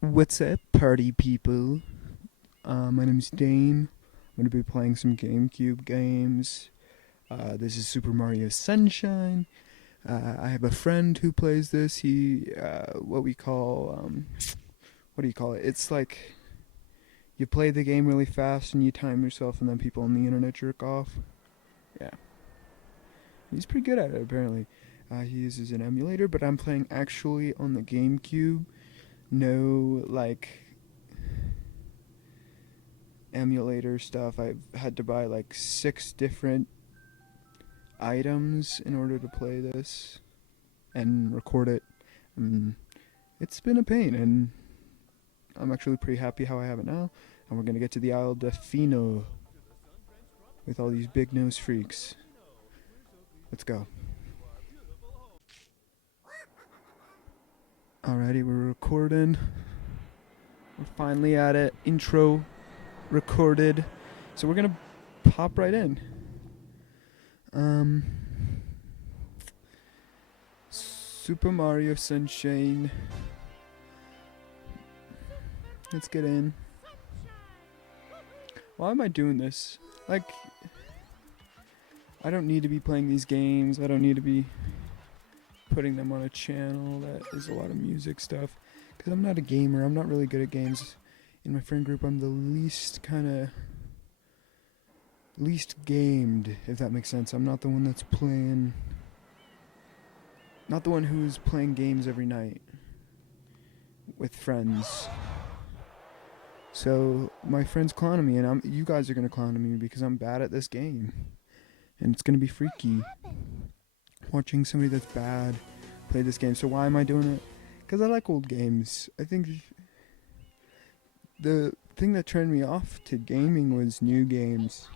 What's up, party people? My name's Dane. I'm gonna be playing some GameCube games. This is Super Mario Sunshine. I have a friend who plays this. What we call, what do you call it? It's like you play the game really fast and you time yourself, and then people on the internet jerk off. Yeah, he's pretty good at it apparently. He uses an emulator, but I'm playing actually on the GameCube. No, emulator stuff. I've had to buy like 6 different items in order to play this and record it. It's been a pain, and I'm actually pretty happy how I have it now. And we're gonna get to the Isle de Fino with all these big nose freaks. Let's go. Alrighty, we're recording. We're finally at it. Intro recorded. So we're gonna pop right in. Super Mario Sunshine. Let's get in. Why am I doing this? Like, I don't need to be playing these games. I don't need to be putting them on a channel that is a lot of music stuff. Because I'm not a gamer. I'm not really good at games. In my friend group, I'm the least gamed, if that makes sense. I'm not the one that's playing, not the one who's playing games every night with friends. So my friends clowning me, and you guys are gonna clown me because I'm bad at this game, and it's gonna be freaky watching somebody that's bad play this game. So why am I doing it? Because I like old games. I think the thing that turned me off to gaming was new games.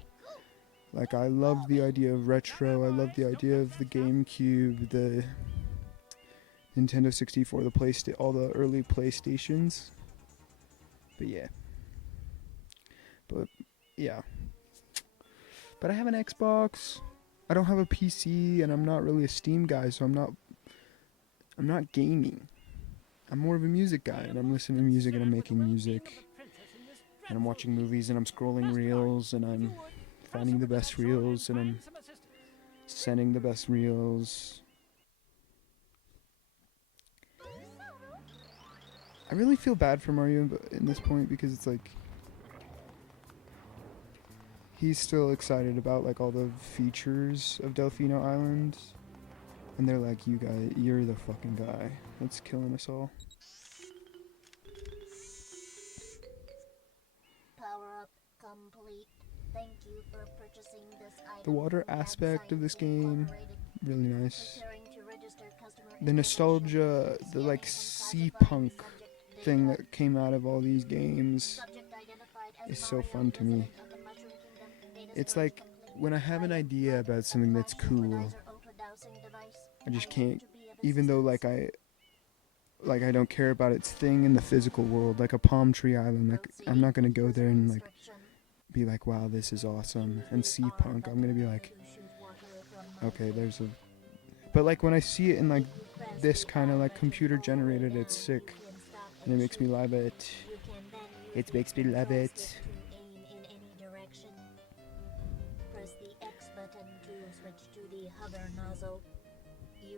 Like, I love the idea of retro. I love the idea of the GameCube, the Nintendo 64, all the early PlayStations. But yeah. But I have an Xbox. I don't have a PC, and I'm not really a Steam guy, so I'm not gaming. I'm more of a music guy, and I'm listening to music, and I'm making music, and I'm watching movies, and I'm scrolling reels, and I'm finding the best reels, and I'm sending the best reels. I really feel bad for Mario in this point, because it's like he's still excited about like all the features of Delfino Island, and they're like, you're the fucking guy that's killing us all. Power up complete. Thank you for purchasing this item. The water aspect of this game, really nice. The nostalgia, the like sea punk thing that came out of all these games is so fun to me. It's like when I have an idea about something that's cool, I just can't, even though I don't care about its thing in the physical world, like a palm tree island. Like, I'm not gonna go there and like be like, wow, this is awesome. And sea punk, I'm gonna be like, okay, but like when I see it in like this kind of like computer generated, it's sick, and it makes me love it. It makes me love it.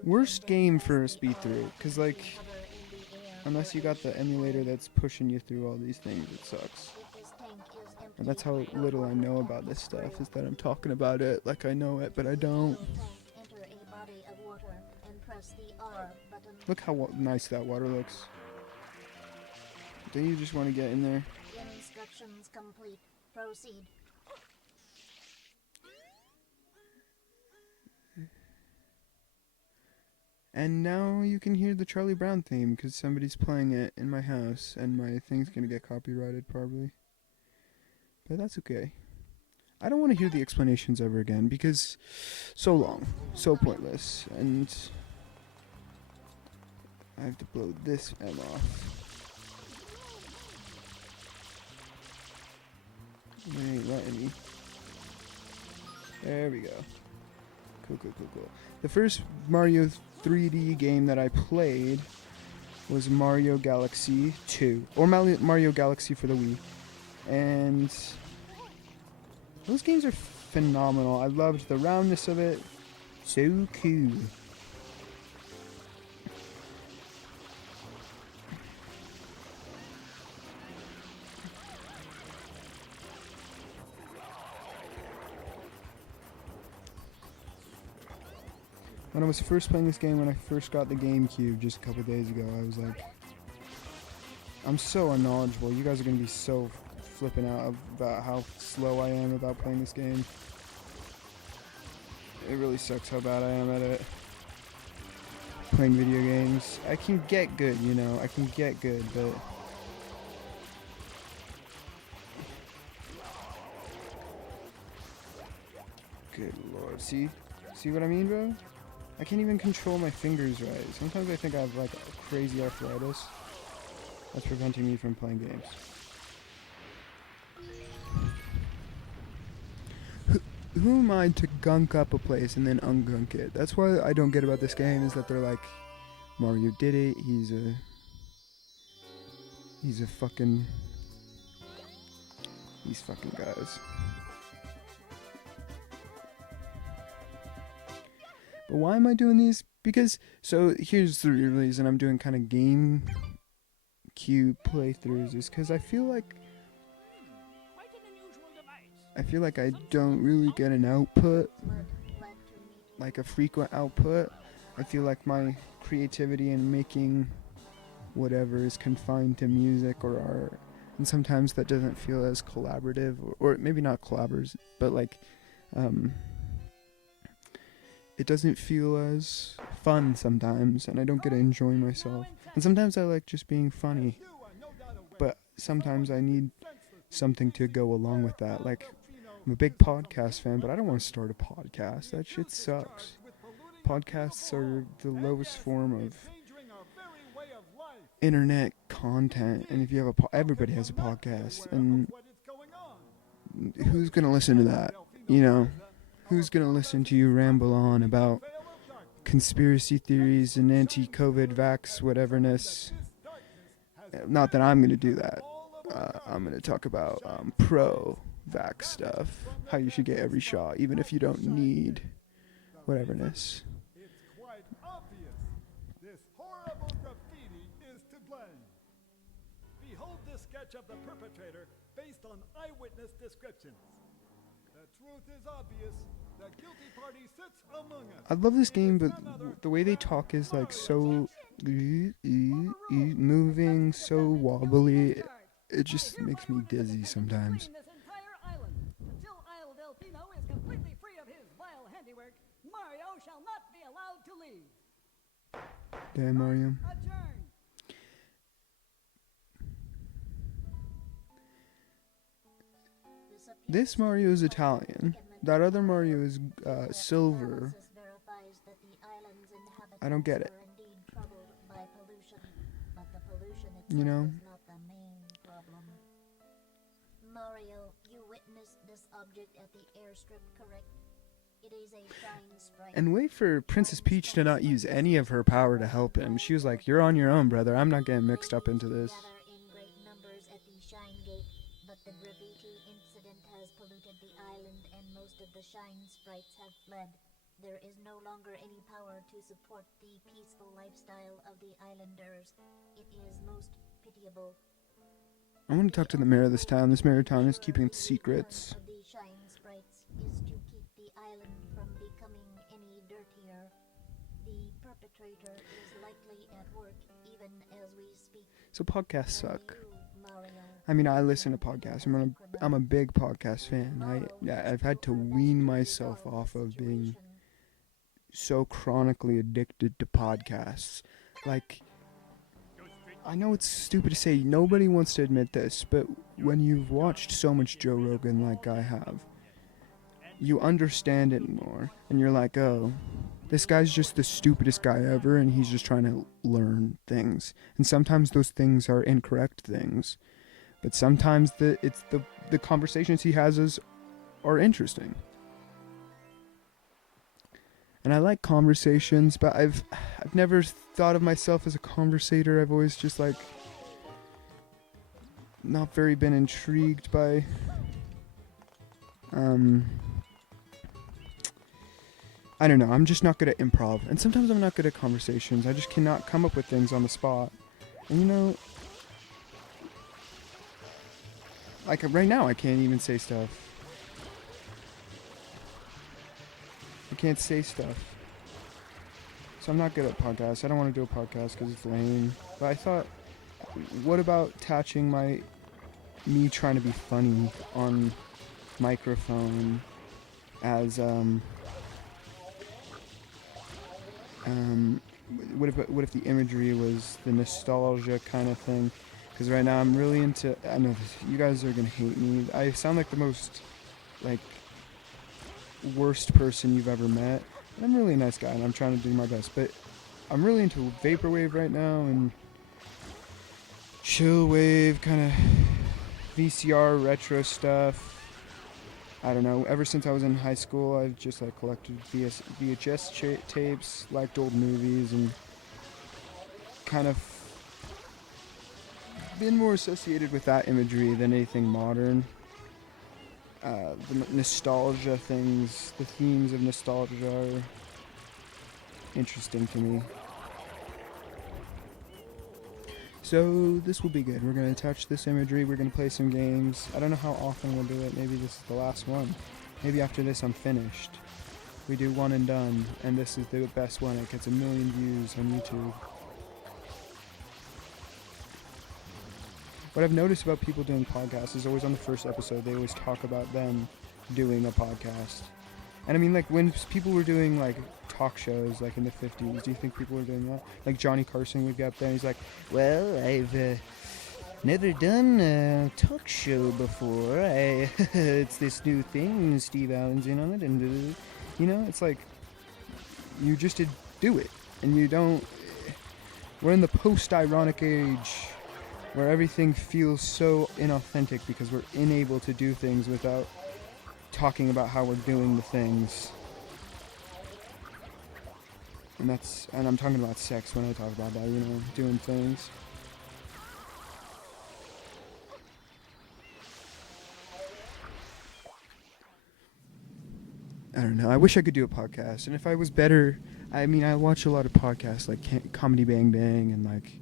Worst game for a speed through, cause like, unless you got the emulator that's pushing you through all these things, it sucks. And that's how little I know about this stuff, is that I'm talking about it like I know it, but I don't. Look how nice that water looks. Don't you just want to get in there? Instructions complete. Proceed. And now you can hear the Charlie Brown theme, because somebody's playing it in my house, and my thing's gonna get copyrighted probably. But that's okay. I don't want to hear the explanations ever again, because so long, so pointless, and I have to blow this M off. They ain't letting me. There we go. Cool. The first Mario 3D game that I played was Mario Galaxy 2, or Mario Galaxy for the Wii, and those games are phenomenal. I loved the roundness of it. So cool. When I was first playing this game, when I first got the GameCube just a couple days ago, I was like, I'm so unknowledgeable. You guys are going to be so flipping out about how slow I am about playing this game. It really sucks how bad I am at it. Playing video games. I can get good, you know, I can get good, but... Good lord. See what I mean, bro? I can't even control my fingers right. Sometimes I think I have like crazy arthritis that's preventing me from playing games. Who am I to gunk up a place and then ungunk it? That's what I don't get about this game, is that they're like, Mario did it, he's fucking guys. But why am I doing these? Because, so here's the reason I'm doing kind of GameCube playthroughs, is because I feel like I don't really get an output, like a frequent output. I feel like my creativity in making whatever is confined to music or art, and sometimes that doesn't feel as collaborative, or maybe not collaborative, but like it doesn't feel as fun sometimes, and I don't get to enjoy myself. And sometimes I like just being funny, but sometimes I need something to go along with that. Like, I'm a big podcast fan, but I don't want to start a podcast. That shit sucks. Podcasts are the lowest form of internet content, and if you have everybody has a podcast, and who's gonna listen to that, you know? Who's gonna listen to you ramble on about conspiracy theories and anti-COVID vax whateverness? Not that I'm gonna do that. I'm gonna talk about pro-vax stuff, how you should get every shot, even if you don't need whateverness. It's quite obvious this horrible graffiti is to blame. Behold this sketch of the perpetrator based on eyewitness descriptions. The truth is obvious. The guilty party sits among us. I love this game, but the way they talk is like so moving, so wobbly. It just makes me dizzy sometimes. This entire island. Until Isle Delfino is completely free of his vile handiwork, Mario shall not be allowed to leave. Damn, Mario. Adjourn. This Mario is Italian. That other Mario is silver. I don't get it. You know? Mario, you witnessed this object at the airstrip, correct? It is a shine sprite. And wait for Princess Peach to not use any of her power to help him. She was like, "You're on your own, brother. I'm not getting mixed up into this." Gather in great numbers at the Shine Gate, but the graffiti incident has polluted the island and most of the shine sprites have fled. There is no longer any power to support the peaceful lifestyle of the islanders. It is most pitiable. I want to talk to the mayor of this town. This mayor of town is keeping secrets. Of the shine sprites is to keep the island from becoming any dirtier. The perpetrator is likely at work even as we speak. So podcasts suck. You, Mario, I mean, I listen to podcasts. I'm a big podcast fan. I've had to wean myself off of being so chronically addicted to podcasts. Like, I know it's stupid to say, nobody wants to admit this, but when you've watched so much Joe Rogan like I have, you understand it more, and you're like, oh, this guy's just the stupidest guy ever, and he's just trying to learn things. And sometimes those things are incorrect things, but sometimes the conversations he has are interesting. And I like conversations, but I've never thought of myself as a conversator. I've always just like not very been intrigued by I don't know, I'm just not good at improv. And sometimes I'm not good at conversations. I just cannot come up with things on the spot. And you know, like right now I can't even say stuff. I can't say stuff. So I'm not good at podcasts. I don't want to do a podcast because it's lame. But I thought, what about attaching me trying to be funny on microphone as what if the imagery was the nostalgia kind of thing? Because right now I'm really into. I know you guys are gonna hate me. I sound like the most like worst person you've ever met. And I'm really a nice guy, and I'm trying to do my best. But I'm really into vaporwave right now and chill wave kind of VCR retro stuff. I don't know. Ever since I was in high school, I've just like collected VHS tapes, liked old movies, and kind of been more associated with that imagery than anything modern. The nostalgia things, the themes of nostalgia are interesting to me. So this will be good. We're going to attach this imagery. We're going to play some games. I don't know how often we'll do it. Maybe this is the last one. Maybe after this I'm finished. We do one and done. And this is the best one. It gets 1 million views on YouTube. What I've noticed about people doing podcasts is always on the first episode, they always talk about them doing a podcast. And I mean, like, when people were doing, like, talk shows, like, in the 50s, do you think people were doing that? Like, Johnny Carson would get up there and he's like, well, I've never done a talk show before. It's this new thing, Steve Allen's in on it, and, you know, it's like, you just do it. And you don't, we're in the post-ironic age where everything feels so inauthentic because we're unable to do things without talking about how we're doing the things. And I'm talking about sex when I talk about that, you know, doing things. I don't know. I wish I could do a podcast. And if I was better, I mean, I watch a lot of podcasts like Comedy Bang Bang and like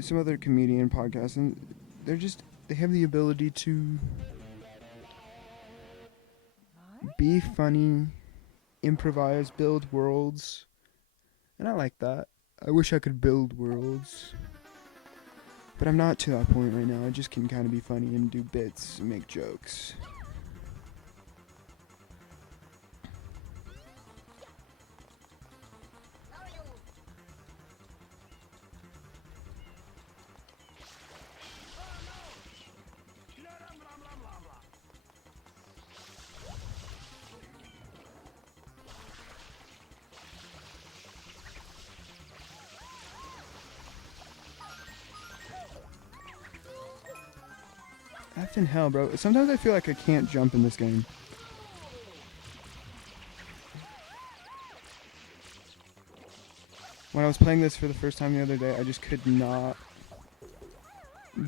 some other comedian podcasts, and they have the ability to be funny, improvise, build worlds, and I like that. I wish I could build worlds, but I'm not to that point right now. I just can kind of be funny and do bits and make jokes. Effing hell, bro. Sometimes I feel like I can't jump in this game. When I was playing this for the first time the other day, I just could not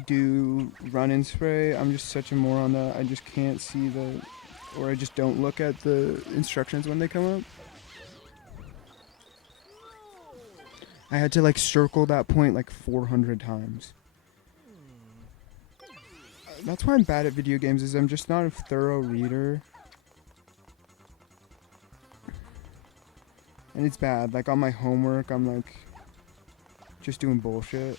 do run and spray. I'm just such a moron that I just can't see or I just don't look at the instructions when they come up. I had to like circle that point like 400 times. That's why I'm bad at video games, is I'm just not a thorough reader. And it's bad. Like on my homework, I'm like just doing bullshit.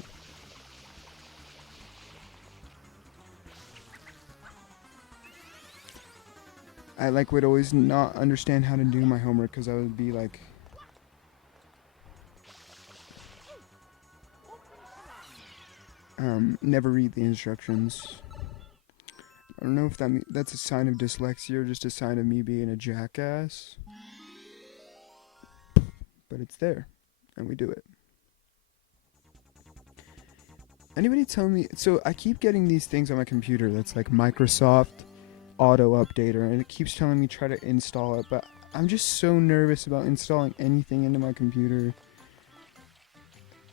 I like would always not understand how to do my homework because I would be like never read the instructions. I don't know if that's a sign of dyslexia or just a sign of me being a jackass. But it's there, and we do it. Anybody tell me... So I keep getting these things on my computer that's like Microsoft auto updater, and it keeps telling me try to install it, but I'm just so nervous about installing anything into my computer,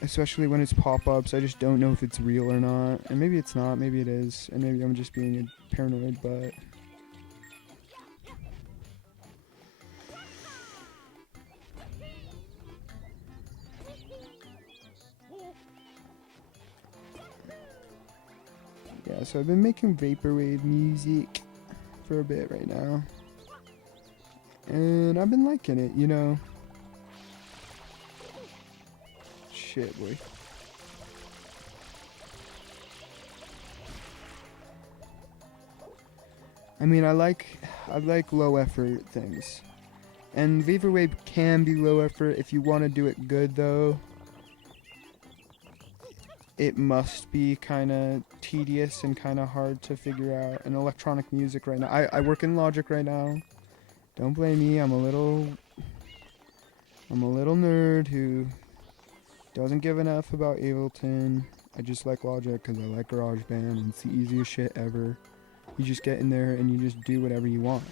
especially when it's pop-ups. I just don't know if it's real or not, and maybe it's not, maybe it is, and maybe I'm just being a paranoid, but yeah, so I've been making vaporwave music for a bit right now, and I've been liking it, you know. Shit, boy. I mean, I like low effort things, and vaporwave can be low effort if you want to do it good, though. It must be kind of tedious and kind of hard to figure out. And electronic music right now, I work in Logic right now. Don't blame me. I'm a little nerd who doesn't give enough about Ableton. I just like Logic because I like GarageBand, and it's the easiest shit ever. You just get in there and you just do whatever you want.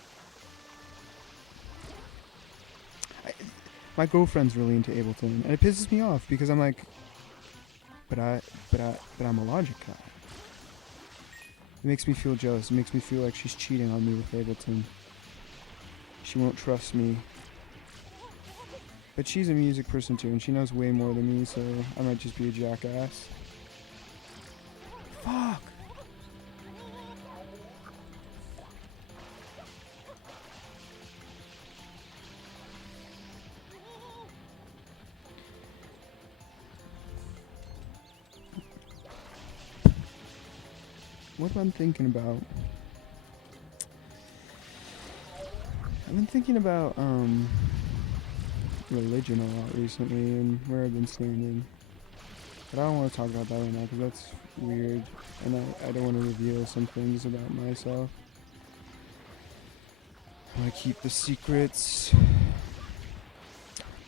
My girlfriend's really into Ableton, and it pisses me off because I'm like, but I'm a Logic guy. It makes me feel jealous. It makes me feel like she's cheating on me with Ableton. She won't trust me. But she's a music person too, and she knows way more than me, so I might just be a jackass. Fuck! What am I thinking about? I've been thinking about religion a lot recently and where I've been standing. But I don't want to talk about that right now because that's weird, and I don't want to reveal some things about myself. I want to keep the secrets.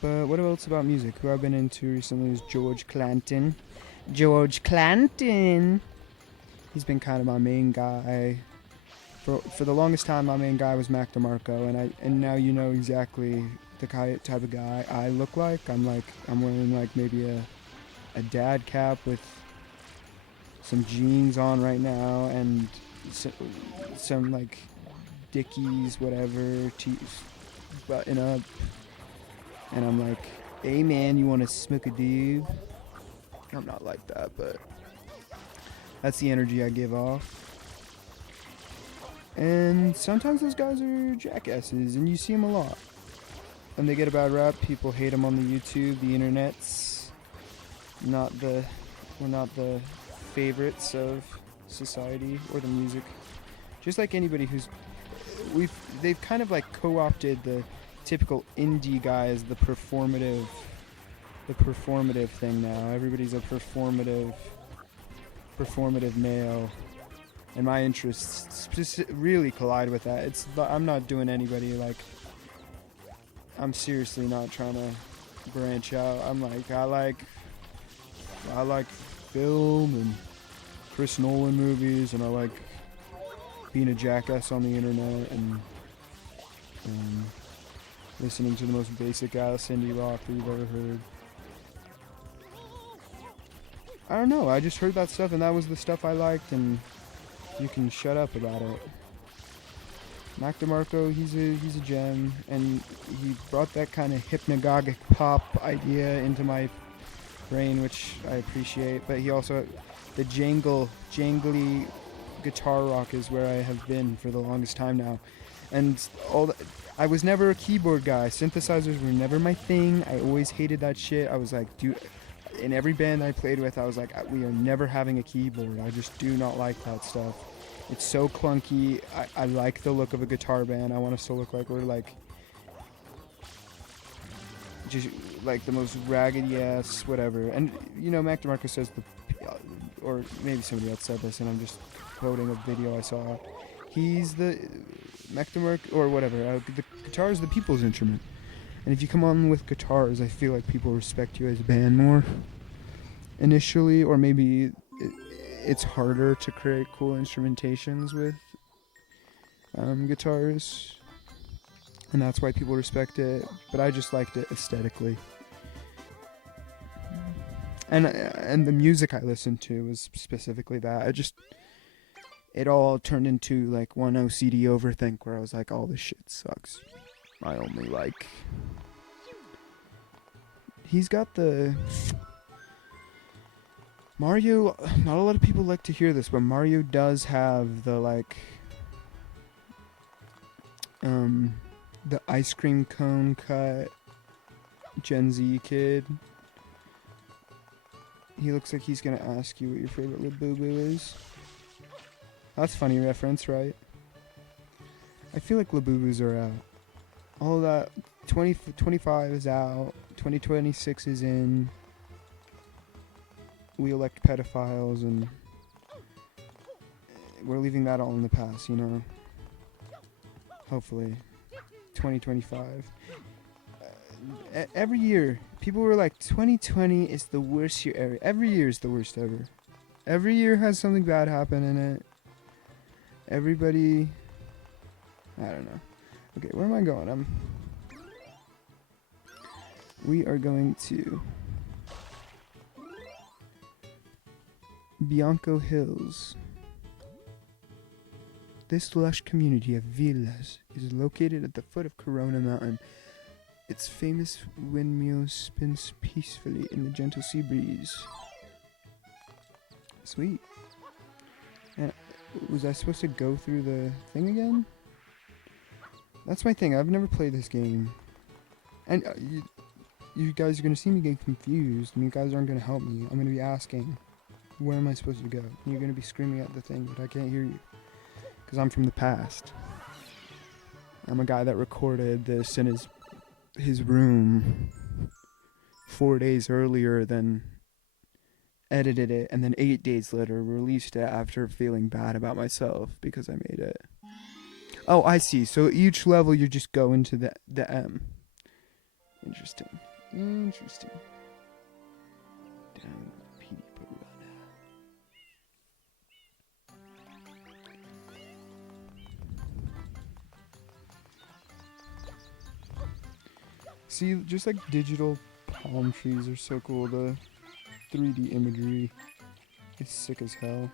But what else about music? Who I've been into recently is George Clanton. George Clanton! He's been kind of my main guy. For the longest time, my main guy was Mac DeMarco, and now you know exactly the type of guy I look like. I'm wearing like maybe a dad cap with some jeans on right now, and some like Dickies whatever button up, and I'm like, hey man, you want to smoke a doob? I'm not like that, but that's the energy I give off. And sometimes those guys are jackasses, and you see them a lot. And they get a bad rap. People hate them on the YouTube, the internets. We're not the favorites of society or the music. Just like anybody they've kind of like co-opted the typical indie guy as the performative thing now. Everybody's a performative male. And my interests really collide with that. I'm not doing anybody like. I'm seriously not trying to branch out. I'm like, I like film and Chris Nolan movies, and I like being a jackass on the internet and listening to the most basic ass indie rock that you've ever heard. I don't know. I just heard that stuff, and that was the stuff I liked, and you can shut up about it. Mac DeMarco, he's a gem, and he brought that kind of hypnagogic pop idea into my brain, which I appreciate. But he also, the jangly guitar rock is where I have been for the longest time now, and I was never a keyboard guy. Synthesizers were never my thing. I always hated that shit. I was like, dude. In every band I played with, I was like, we are never having a keyboard. I just do not like that stuff. It's so clunky. I like the look of a guitar band. I want us to look like we're like just like the most raggedy ass whatever. And you know, Mac DeMarco says or maybe somebody else said this, and I'm just quoting a video I saw. He's the Mac DeMarco or whatever. The guitar is the people's instrument. And if you come on with guitars, I feel like people respect you as a band more initially, or maybe it's harder to create cool instrumentations with guitars, and that's why people respect it. But I just liked it aesthetically, and the music I listened to was specifically that. It all turned into like one OCD overthink where I was like, "Oh, this shit sucks." I only like. He's got the Mario. Not a lot of people like to hear this, but Mario does have the like, the ice cream cone cut Gen Z kid. He looks like he's gonna ask you what your favorite Labubu is. That's a funny reference, right? I feel like Labubus are out. All that 2025 is out. 2026 is in. We elect pedophiles, and we're leaving that all in the past, you know. Hopefully, 2025. Every year, people were like, 2020 is the worst year ever. Every year is the worst ever. Every year has something bad happen in it. Everybody, I don't know. Okay, where am I going? We are going to Bianco Hills. This lush community of villas is located at the foot of Corona Mountain. Its famous windmill spins peacefully in the gentle sea breeze. Sweet. And was I supposed to go through the thing again? That's my thing. I've never played this game. And you guys are going to see me get confused, and you guys aren't going to help me. I'm going to be asking, where am I supposed to go? And you're going to be screaming at the thing, but I can't hear you. Because I'm from the past. I'm a guy that recorded this in his room 4 days earlier, then edited it, and then 8 days later released it after feeling bad about myself because I made it. Oh, I see. So each level you just go into the M. Interesting. Down P. Piranha. See, just like digital palm trees are so cool. The 3D imagery is sick as hell.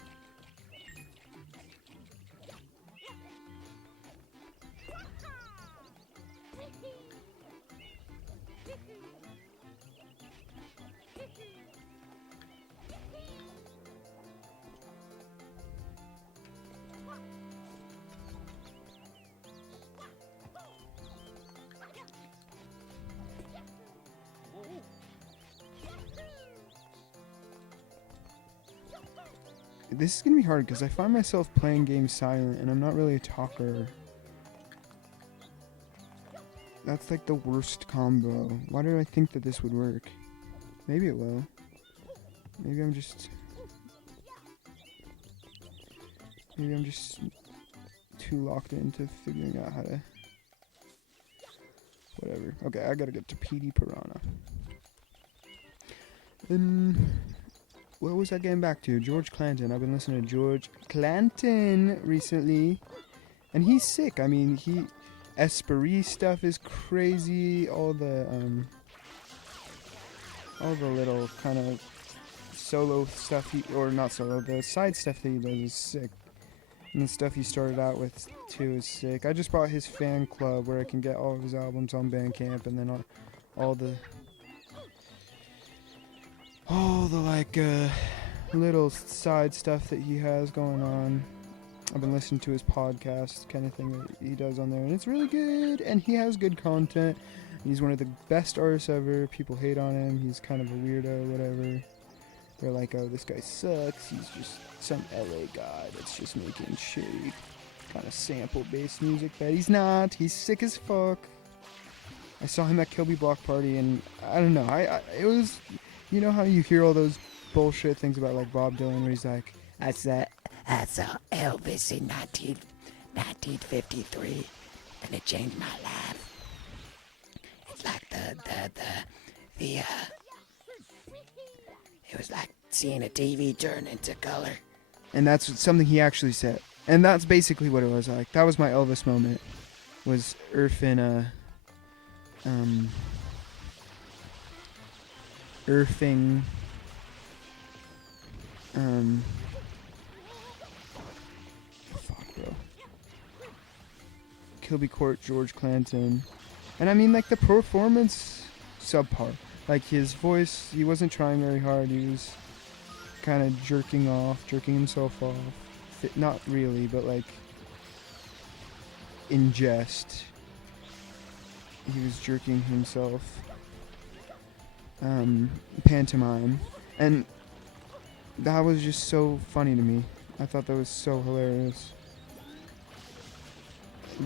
This is gonna be hard because I find myself playing games silent and I'm not really a talker. That's like the worst combo. Why did I think that this would work? Maybe it will. Maybe I'm just too locked into figuring out how to... Whatever. Okay, I gotta get to PD Piranha. What was I getting back to? George Clanton. I've been listening to George Clanton recently. And he's sick. I mean, Esprit stuff is crazy. All the little kind of solo stuff, or not solo, the side stuff that he does is sick. And the stuff he started out with, too, is sick. I just bought his fan club where I can get all of his albums on Bandcamp, and then all the like little side stuff that he has going on. I've been listening to his podcast kind of thing that he does on there, and it's really good, and he has good content. He's one of the best artists ever. People hate on him. He's kind of a weirdo, whatever. They're like, oh, this guy sucks. He's just some LA guy that's just making shitty kind of sample-based music, but he's not. He's sick as fuck. I saw him at Kilby Block Party, and I don't know. It was... You know how you hear all those bullshit things about like Bob Dylan where he's like, I saw Elvis in 1953 and it changed my life. It's like it was like seeing a TV turn into color. And that's something he actually said. And that's basically what it was like. That was my Elvis moment. Was Irfing fuck, bro. Kilby Court, George Clanton. And I mean, like, the performance, subpar. Like, his voice, he wasn't trying very hard. He was kind of jerking himself off. Not really, but, like, in jest. He was jerking himself. Pantomime. And that was just so funny to me. I thought that was so hilarious.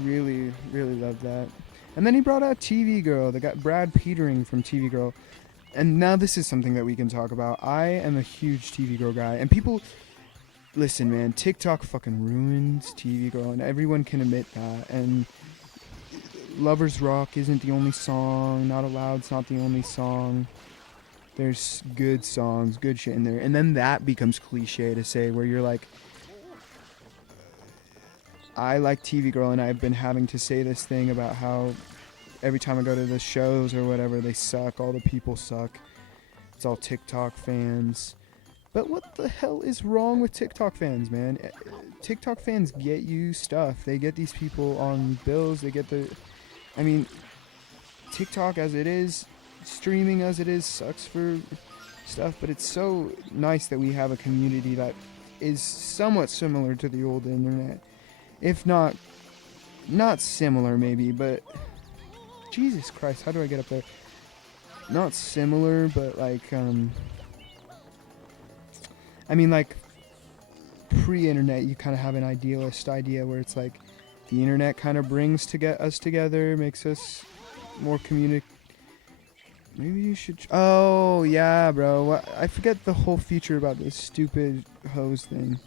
Really, really loved that. And then he brought out TV Girl. They got Brad Petering from TV Girl. And now this is something that we can talk about. I am a huge TV Girl guy. And people, listen, man, TikTok fucking ruins TV Girl. And everyone can admit that. And Lovers Rock isn't the only song. Not Aloud's not the only song. There's good songs, good shit in there. And then that becomes cliche to say, where you're like, I like TV Girl, and I've been having to say this thing about how every time I go to the shows or whatever, they suck. All the people suck. It's all TikTok fans. But what the hell is wrong with TikTok fans, man? TikTok fans get you stuff. They get these people on bills. They get the... I mean, TikTok as it is, streaming as it is, sucks for stuff. But it's so nice that we have a community that is somewhat similar to the old internet. If not similar maybe, but Jesus Christ, how do I get up there? Not similar, but like, I mean, like, pre-internet, you kind of have an idealist idea where it's like the internet kind of brings us together, makes us more Maybe you should... Oh, yeah, bro. I forget the whole feature about this stupid hose thing.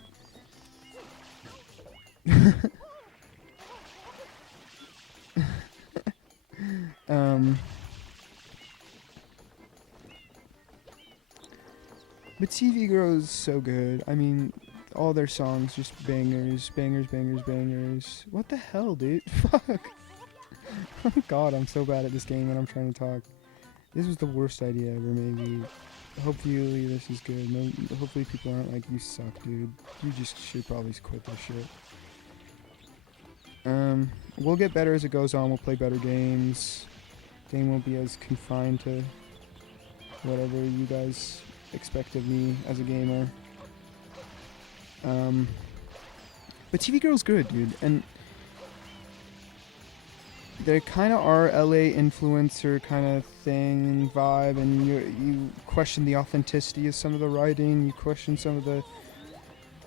But TV Girl is so good. I mean, all their songs just bangers, bangers, bangers, bangers. What the hell, dude? Fuck. Oh God, I'm so bad at this game when I'm trying to talk. This was the worst idea ever, maybe. Hopefully this is good. Hopefully people aren't like, you suck, dude. You just should probably quit this shit. We'll get better as it goes on. We'll play better games. Game won't be as confined to whatever you guys expect of me as a gamer. But TV Girl's good, dude. And they kind of are LA influencer kind of thing, vibe, and you question the authenticity of some of the writing, you question some of the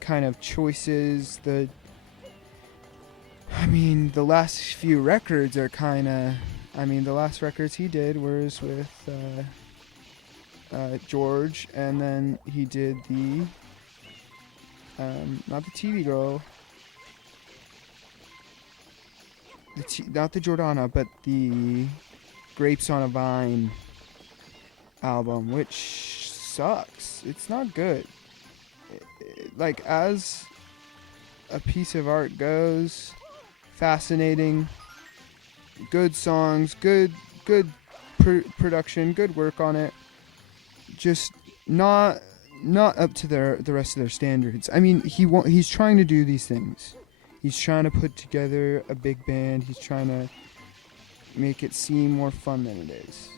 kind of choices, I mean, the last few records are kind of... I mean, the last records he did was with George, and then he did the... not the TV Girl. Not the Jordana, but the Grapes on a Vine album, which sucks. It's not good. Like, as a piece of art goes... Fascinating, good songs, good production, good work on it. Just not up to the rest of their standards. I mean, he's trying to do these things. He's trying to put together a big band. He's trying to make it seem more fun than it is.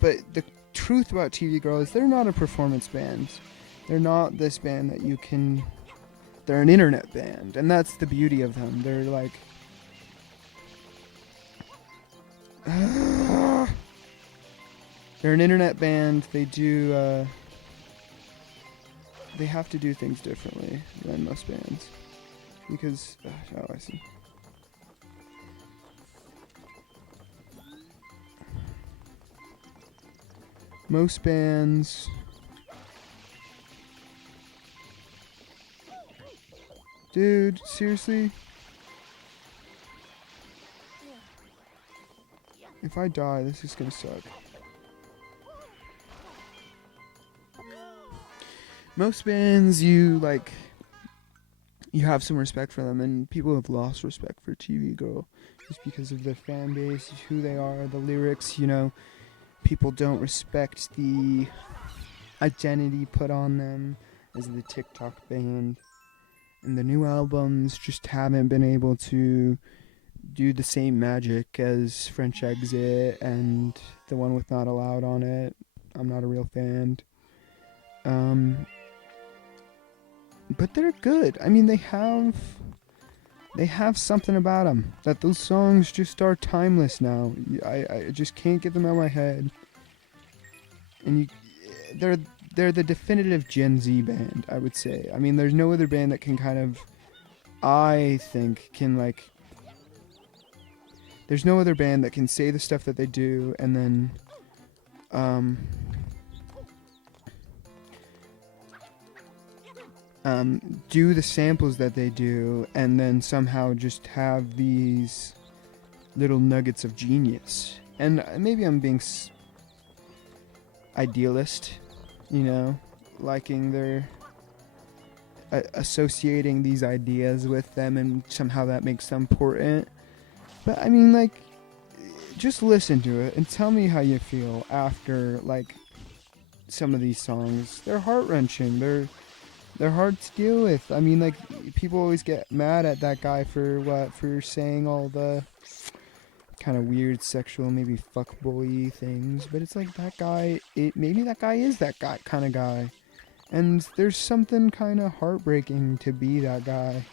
But the truth about TV Girl is they're not a performance band. They're not this band that you can... They're an internet band, and that's the beauty of them. They're like... They're an internet band. They do... They have to do things differently than most bands. Because... oh, I see. Most bands... Dude, seriously? If I die, this is gonna suck. Most bands, you, like... you have some respect for them, and people have lost respect for TV Girl just because of their fan base, who they are, the lyrics. People don't respect the identity put on them as the TikTok band, and the new albums just haven't been able to do the same magic as French Exit and the one with Not Allowed on it. I'm not a real fan. But they're good. I mean, they have something about them that those songs just are timeless now. I just can't get them out of my head. And they're the definitive Gen Z band, I would say. I mean, there's no other band that can there's no other band that can say the stuff that they do and then do the samples that they do and then somehow just have these little nuggets of genius. And maybe I'm being idealist, liking their associating these ideas with them, and somehow that makes them important. But I mean, just listen to it and tell me how you feel after some of these songs. They're heart-wrenching. They're hard to deal with. I mean, people always get mad at that guy for saying all the kind of weird sexual, maybe fuckboy things, but it's that guy, maybe that guy is that guy kind of guy, and there's something kind of heartbreaking to be that guy,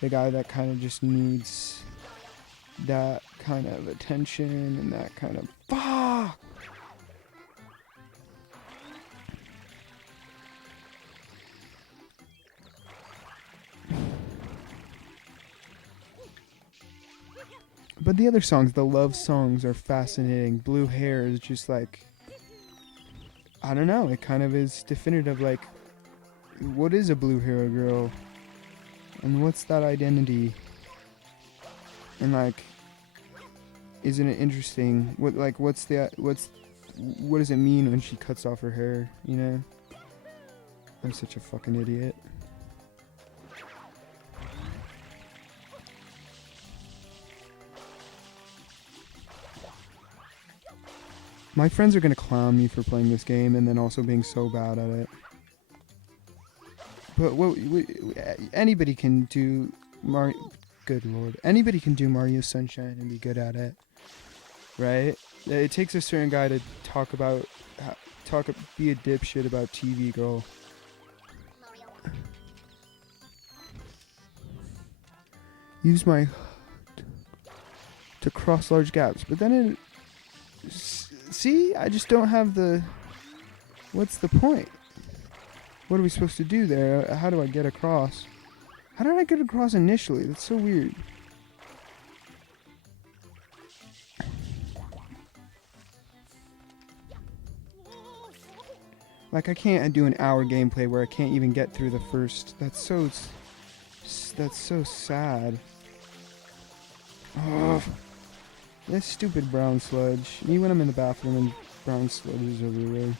the guy that kind of just needs that kind of attention and that kind of fuck. But the other songs, the love songs, are fascinating. Blue Hair is just I don't know, it kind of is definitive, what is a blue hair girl? And what's that identity? And isn't it interesting? What does it mean when she cuts off her hair, I'm such a fucking idiot. My friends are gonna clown me for playing this game and then also being so bad at it. But anybody can do Mario. Good lord, anybody can do Mario Sunshine and be good at it, right? It takes a certain guy to be a dipshit about TV Girl. Use my to cross large gaps, but then see, I just don't have what's the point? What are we supposed to do there? How do I get across? How did I get across initially? That's so weird. I can't do an hour gameplay where I can't even get through the first. That's so sad. Ugh. This stupid brown sludge. Me when I'm in the bathroom and brown sludge is everywhere.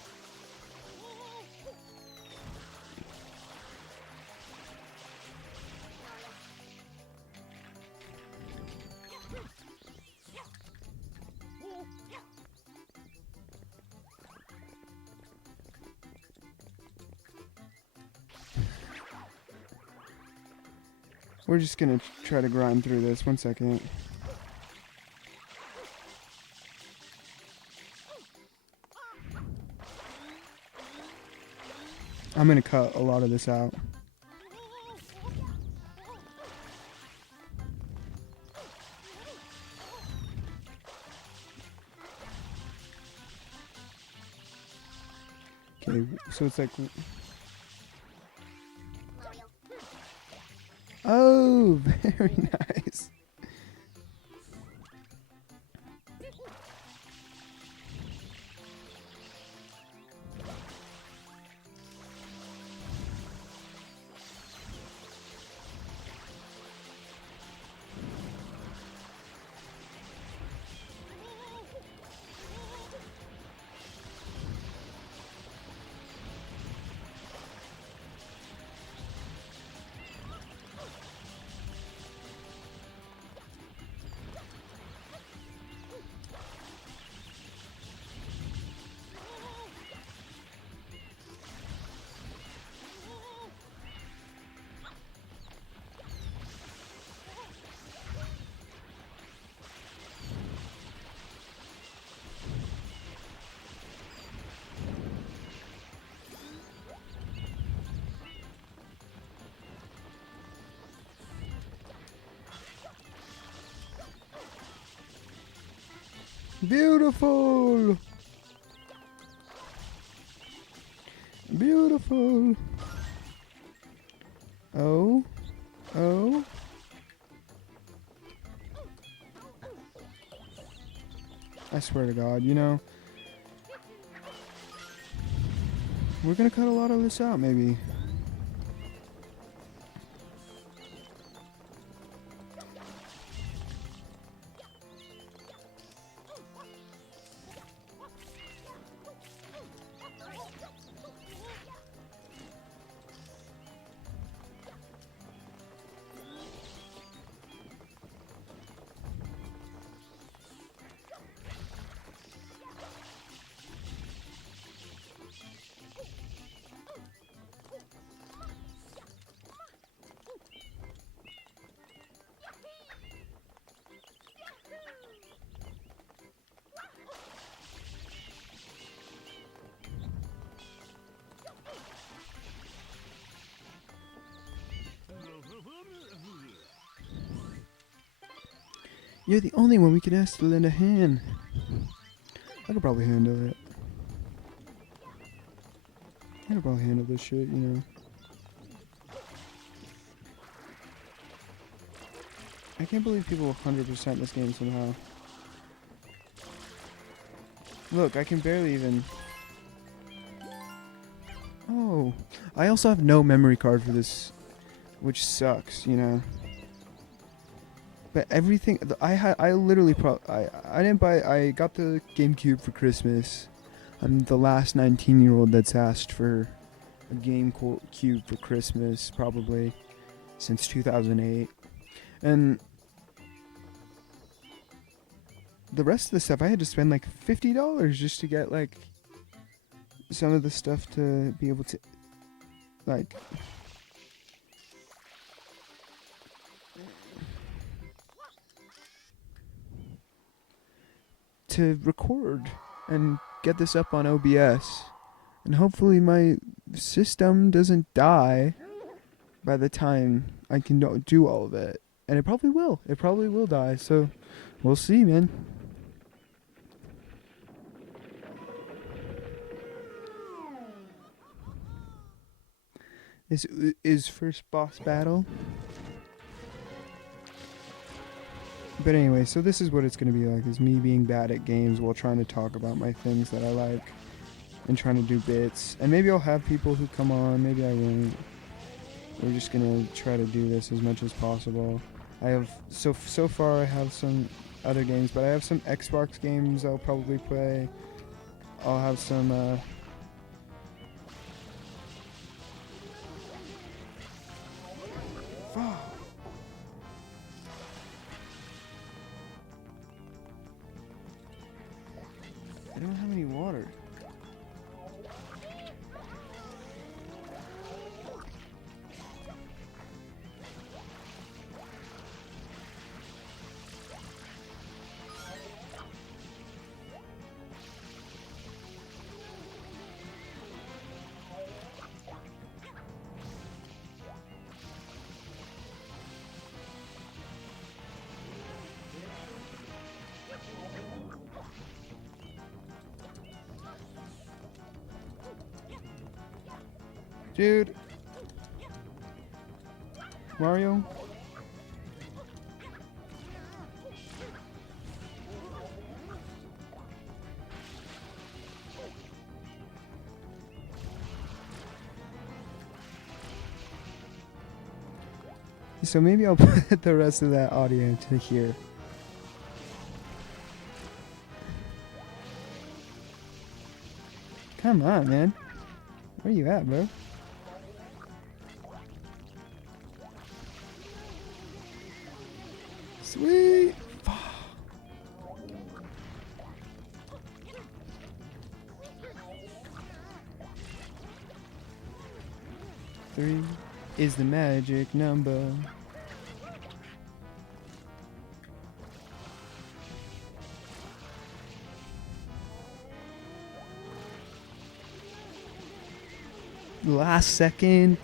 We're just gonna try to grind through this. 1 second. I'm gonna cut a lot of this out. Okay, so it's oh, very nice. Beautiful! Beautiful! Oh. Oh. I swear to God, you know, we're gonna cut a lot of this out, maybe. You're the only one we can ask to lend a hand. I could probably handle it. I could probably handle this shit, you know. I can't believe people 100% this game somehow. Look, I can barely even... Oh. I also have no memory card for this, which sucks, you know. But everything... I literally... I didn't buy... I got the GameCube for Christmas. I'm the last 19-year-old that's asked for a GameCube for Christmas, probably, since 2008. And the rest of the stuff, I had to spend like $50 just to get like some of the stuff to be able to like to record and get this up on OBS. And hopefully my system doesn't die by the time I can do all of it. And it probably will. It probably will die. So we'll see, man. This is first boss battle. But anyway, so this is what it's going to be like, is me being bad at games while trying to talk about my things that I like and trying to do bits. And maybe I'll have people who come on, maybe I won't. We're just going to try to do this as much as possible. I have, so far I have some other games, but I have some Xbox games I'll probably play. I'll have some, fuck. I don't have any water. Dude. Mario? So maybe I'll put the rest of that audio to here. Come on, man. Where you at, bro? Sweet! Three is the magic number. Last second.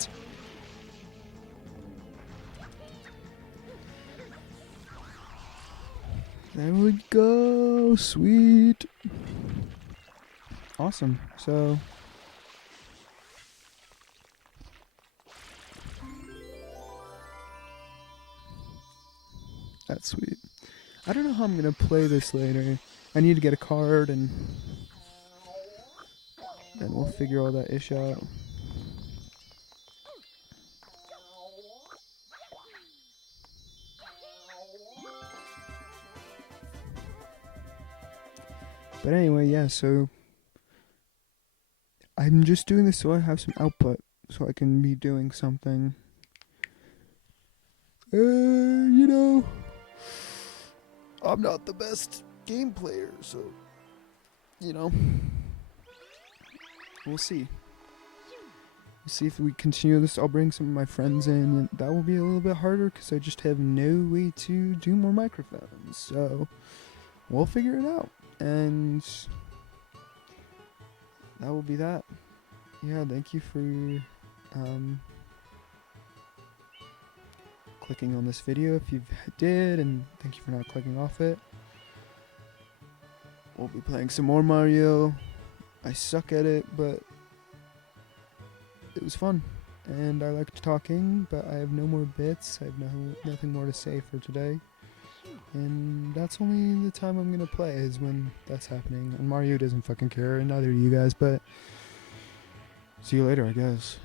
There we go. Sweet. Awesome. So that's sweet. I don't know how I'm gonna play this later. I need to get a card and then we'll figure all that ish out. But anyway, yeah, so I'm just doing this so I have some output, so I can be doing something. You know, I'm not the best game player, so, you know, we'll see. We'll see if we continue this. I'll bring some of my friends in, and that will be a little bit harder because I just have no way to do more microphones. So, we'll figure it out. And that will be that. Yeah, thank you for clicking on this video if you did, and thank you for not clicking off it. We'll be playing some more Mario. I suck at it, but it was fun. And I liked talking, but I have no more bits. I have nothing more to say for today. And that's only the time I'm gonna play is when that's happening. And Mario doesn't fucking care, and neither do you guys, but see you later, I guess.